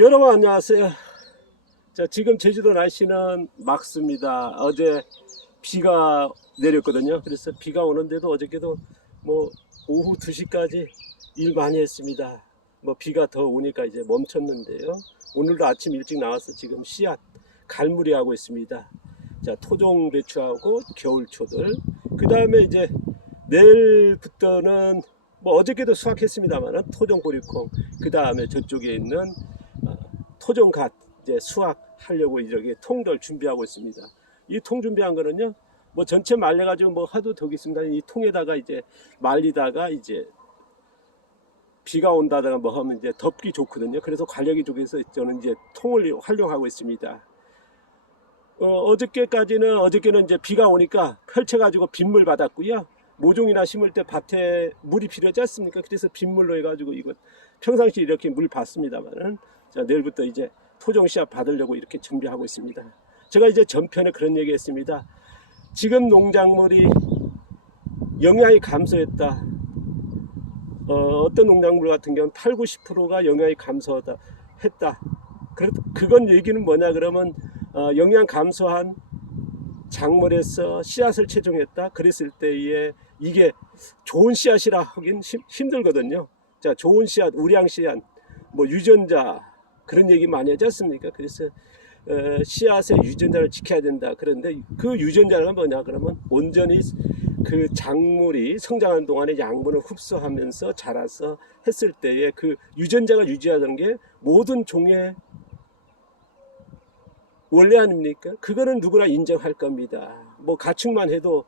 여러분 안녕하세요. 자, 지금 제주도 날씨는 맑습니다. 어제 비가 내렸거든요. 그래서 비가 오는데도 어저께도 뭐 오후 2시까지 일 많이 했습니다. 뭐 비가 더 오니까 이제 멈췄는데요. 오늘도 아침 일찍 나와서 지금 씨앗 갈무리 하고 있습니다. 자, 토종 배추하고 겨울초들. 그 다음에 이제 내일부터는 뭐 어저께도 수확했습니다만 토종 보리콩, 그 다음에 저쪽에 있는 토종갓 이제 수확하려고 이렇게 통들 준비하고 있습니다. 이 통 준비한 거는요, 뭐 전체 말려가지고 뭐 하도 되겠습니다. 이 통에다가 이제 말리다가 이제 비가 온다다가 뭐 하면 이제 덮기 좋거든요. 그래서 관력이 좋아서 저는 이제 통을 활용하고 있습니다. 어저께는 이제 비가 오니까 펼쳐가지고 빗물 받았고요. 모종이나 심을 때 밭에 물이 필요하지 않습니까? 그래서 빗물로 해가지고 이거 평상시에 이렇게 물 받습니다만은, 자, 내일부터 이제 토종 씨앗 받으려고 이렇게 준비하고 있습니다. 제가 이제 전편에 그런 얘기 했습니다. 지금 농작물이 영양이 감소했다. 어떤 농작물 같은 경우는 8, 90%가 영양이 감소했다. 그건 얘기는 뭐냐 그러면 영양 감소한 작물에서 씨앗을 채종했다. 그랬을 때에 이게 좋은 씨앗이라 하긴 힘들거든요. 자, 좋은 씨앗, 우량 씨앗, 뭐 유전자 그런 얘기 많이 하지 않습니까? 그래서 씨앗의 유전자를 지켜야 된다. 그런데 그 유전자가 뭐냐 그러면 온전히 그 작물이 성장하는 동안에 양분을 흡수하면서 자라서 했을 때에 그 유전자가 유지하는 게 모든 종의 원래 아닙니까? 그거는 누구나 인정할 겁니다. 뭐 가축만 해도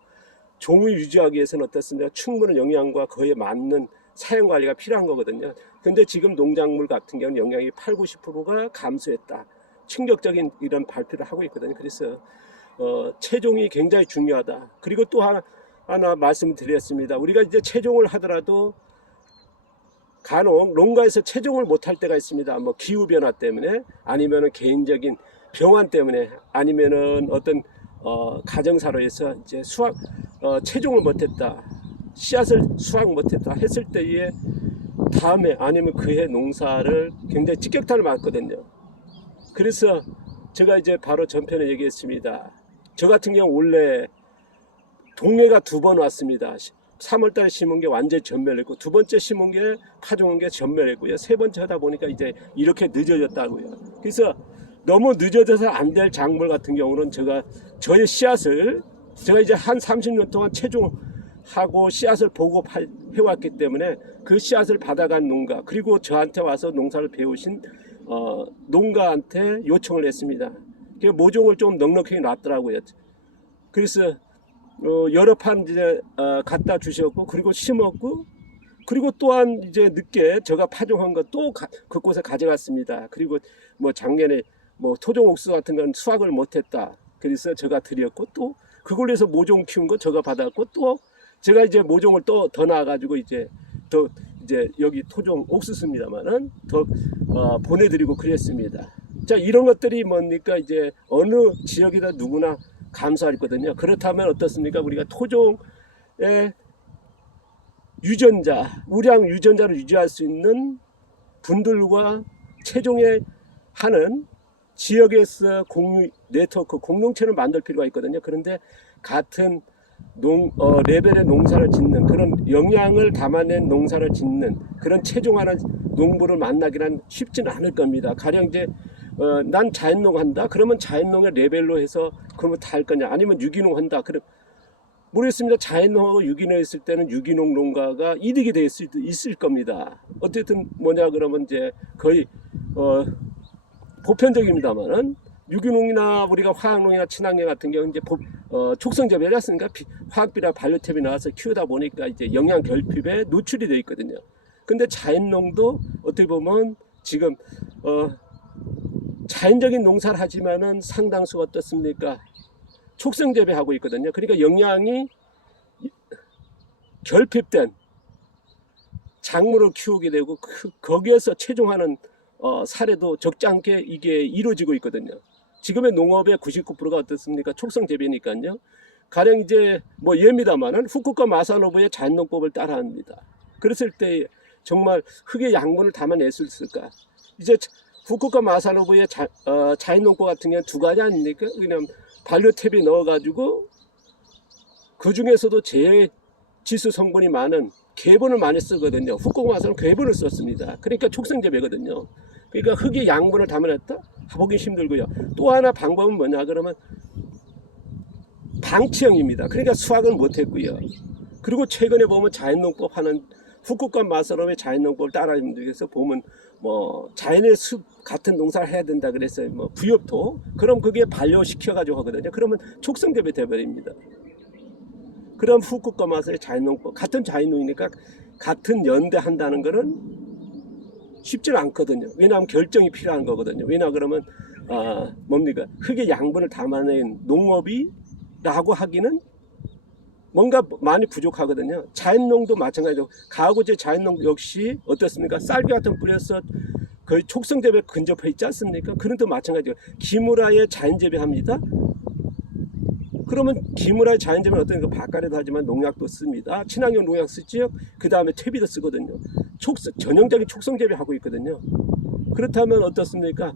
종을 유지하기 위해서는 어떻습니까? 충분한 영양과 그에 맞는 사용 관리가 필요한 거거든요. 근데 지금 농작물 같은 경우는 영양이 8, 90%가 감소했다. 충격적인 이런 발표를 하고 있거든요. 그래서 체종이 굉장히 중요하다. 그리고 또 하나 말씀드렸습니다. 우리가 이제 체종을 하더라도 간혹 농가에서 체종을 못할 때가 있습니다. 뭐 기후변화 때문에, 아니면은 개인적인 병환 때문에, 아니면은 어떤 가정사로 해서 이제 체종을 못했다, 씨앗을 수확 못했다 했을 때에 다음에 아니면 그해 농사를 굉장히 직격탄을 맞거든요. 그래서 제가 이제 바로 전편에 얘기했습니다. 저 같은 경우 원래 동해가 2번 왔습니다. 3월달에 심은 게 완전히 전멸했고, 두 번째 심은 게 파종한 게 전멸했고요. 세 번째 하다 보니까 이제 이렇게 늦어졌다고요. 그래서 너무 늦어져서 안 될 작물 같은 경우는 저의 씨앗을 제가 이제 한 30년 동안 체종하고 씨앗을 보고해왔기 때문에 그 씨앗을 받아간 농가, 그리고 저한테 와서 농사를 배우신 농가한테 요청을 했습니다. 모종을 좀 넉넉하게 놨더라고요. 그래서 여러 판 이제 갖다 주셨고, 그리고 심었고, 그리고 또한 이제 늦게 제가 파종한 거 또 그곳에 가져갔습니다. 그리고 뭐 작년에 뭐 토종 옥수수 같은 건 수확을 못했다. 그래서 제가 드렸고, 또 그걸로 해서 모종 키운 거 제가 받았고, 또 제가 이제 모종을 또 더 나와가지고 이제 여기 토종 옥수수입니다만은 더 보내드리고 그랬습니다. 자, 이런 것들이 뭡니까? 이제 어느 지역이다 누구나 감사했거든요. 그렇다면 어떻습니까? 우리가 토종의 유전자, 우량 유전자를 유지할 수 있는 분들과 체종에 하는 지역에서 네트워크, 공동체를 만들 필요가 있거든요. 그런데 같은 레벨의 농사를 짓는, 그런 영양을 담아낸 농사를 짓는 그런 체종하는 농부를 만나기란 쉽지는 않을 겁니다. 가령 이제 난 자연농 한다 그러면 자연농의 레벨로 해서 그러면 다 할 거냐, 아니면 유기농 한다 그럼 모르겠습니다. 자연농하고 유기농 했을 때는 유기농 농가가 이득이 될 수도 있을 겁니다. 어쨌든 뭐냐 그러면 이제 거의 보편적입니다만은, 유기농이나 우리가 화학농이나 친환경 같은 경우 이제 촉성재배를 했으니까 화학비나 발효탭이 나와서 키우다 보니까 이제 영양 결핍에 노출이 되어 있거든요. 근데 자연농도 어떻게 보면 지금 자연적인 농사를 하지만은 상당수가 어떻습니까? 촉성재배하고 있거든요. 그러니까 영양이 결핍된 작물을 키우게 되고 거기에서 체종하는 사례도 적지 않게 이게 이루어지고 있거든요. 지금의 농업의 99%가 어떻습니까? 촉성재배니까요. 가령 이제 뭐 예입니다만은 후쿠오카 마사노부의 자연농법을 따라합니다. 그랬을 때 정말 흙의 양분을 담아낼 수 있을까? 이제 후쿠오카 마사노부의 자연농법 같은 경우는 두 가지 아닙니까? 그냥 발효탭에 넣어가지고 그 중에서도 제일 지수 성분이 많은 궤분을 많이 쓰거든요. 후쿠오카 마사는 궤분을 썼습니다. 그러니까 촉성재배거든요. 그러니까 흙의 양분을 담아냈다? 보기 힘들고요. 또 하나 방법은 뭐냐 그러면 방치형입니다. 그러니까 수확은 못했고요. 그리고 최근에 보면 자연농법 하는 후쿠오카 마사노부의 자연농법을 따라하는 중에서 보면 뭐 자연의 숲 같은 농사를 해야 된다 그래서 뭐 부엽토 그럼 그게 발효시켜 가지고 하거든요. 그러면 촉성재배 돼버립니다. 그럼 후쿠오카 마사의 자연농법 같은 자연농이니까 같은 연대 한다는 거는 쉽지는 않거든요. 왜냐하면 결정이 필요한 거거든요. 왜냐 그러면 뭡니까 흙의 양분을 담아낸 농업이 라고 하기는 뭔가 많이 부족하거든요. 자연농도 마찬가지로 가구제 자연농 역시 어떻습니까? 쌀기 같은 뿌려서 거의 촉성재배 근접해 있지 않습니까? 그런도 마찬가지로 기무라의 자연재배합니다. 그러면 기무라의 자연재배는 어떤 거 바깥에도 하지만 농약도 씁니다. 친환경 농약 쓰지요. 그 다음에 퇴비도 쓰거든요. 전형적인 촉성재배 하고 있거든요. 그렇다면 어떻습니까?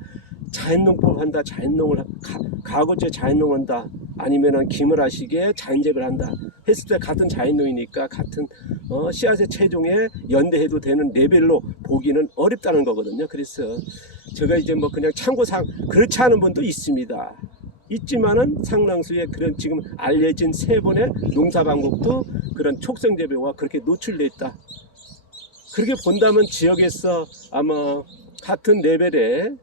자연농법 한다, 자연농을 가구제 자연농 한다, 아니면은 기무라식의 자연재배를 한다 했을 때 같은 자연농이니까 같은 씨앗의 체종에 연대해도 되는 레벨로 보기는 어렵다는 거거든요. 그래서 제가 이제 뭐 그냥 참고상 그렇지 않은 분도 있습니다. 있지만은 상당수의 그런 지금 알려진 세 번의 농사 방법도 그런 촉성재배와 그렇게 노출돼 있다. 그렇게 본다면 지역에서 아마 같은 레벨의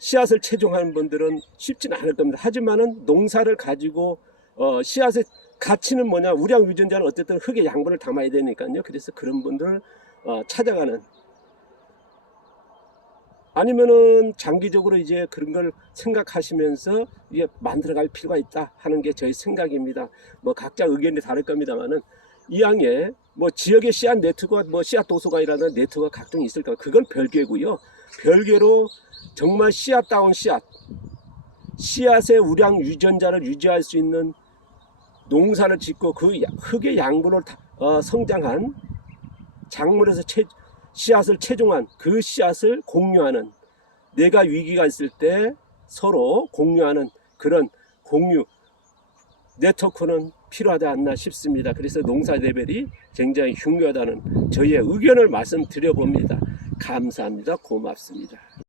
씨앗을 채종하는 분들은 쉽지는 않을 겁니다. 하지만은 농사를 가지고 씨앗의 가치는 뭐냐, 우량 유전자는 어쨌든 흙의 양분을 담아야 되니까요. 그래서 그런 분들을 찾아가는, 아니면은 장기적으로 이제 그런 걸 생각하시면서 이게 만들어갈 필요가 있다 하는 게 저의 생각입니다. 뭐 각자 의견이 다를 겁니다만은 이왕에 뭐 지역의 씨앗 네트워크가 뭐 씨앗 도서관이라는 네트워크가 각종 있을 거예요. 그건 별개고요. 별개로 정말 씨앗다운 씨앗의 우량 유전자를 유지할 수 있는 농사를 짓고 그 흙의 양분을 성장한 작물에서 씨앗을 채종한 그 씨앗을 공유하는, 내가 위기가 있을 때 서로 공유하는 그런 공유 네트워크는 필요하지 않나 싶습니다. 그래서 농사 레벨이 굉장히 중요하다는 저희의 의견을 말씀드려 봅니다. 감사합니다. 고맙습니다.